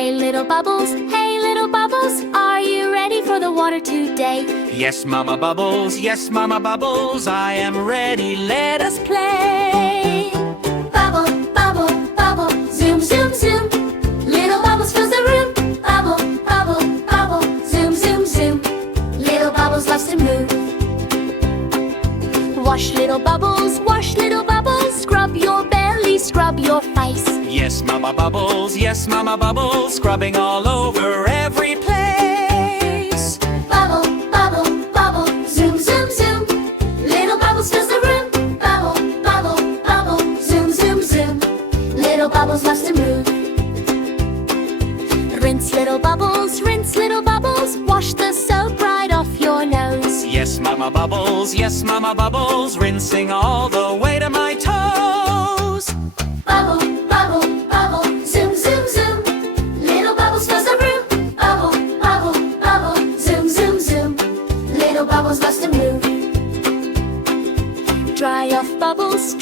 Hey little bubbles, are you ready for the water today? Yes, Mama Bubbles, yes, Mama Bubbles, I am ready, let us play. Bubble, bubble, bubble, zoom, zoom, zoom. Little bubbles fills the room. Bubble, bubble, bubble, zoom, zoom, zoom. Little bubbles loves to move. Wash little bubbles, scrub your belly, scrub your face. Yes, Mama Bubbles, scrubbing all over every place. Bubble, bubble, bubble, zoom, zoom, zoom. Little bubbles fills the room. Bubble, bubble, bubble, zoom, zoom, zoom. Little bubbles loves to move. Rinse little bubbles, wash the soap right off your nose. Yes, Mama Bubbles, rinsing all the way to my toes. Bubble, bubble, bubble, zoom, zoom, zoom. Little bubbles fills the room. Bubble, bubble, bubble, zoom, zoom, zoom. Little bubbles loves to move. Dry off bubbles,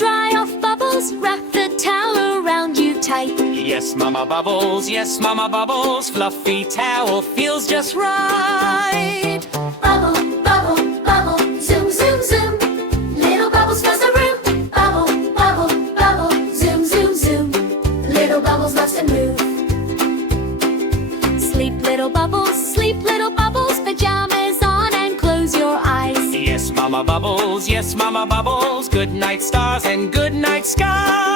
wrap the towel around you tight. Yes, Mama Bubbles, fluffy towel feels just right. Bubble, bubble, bubble, zoom, zoom, zoom. Little bubbles fills the room. Bubble, bubble, bubble, zoom, zoom, zoom. Little bubbles loves to move. Sleep little bubbles, pajamas on and close your eyes. Yes, Mama Bubbles, good night stars and good night skies.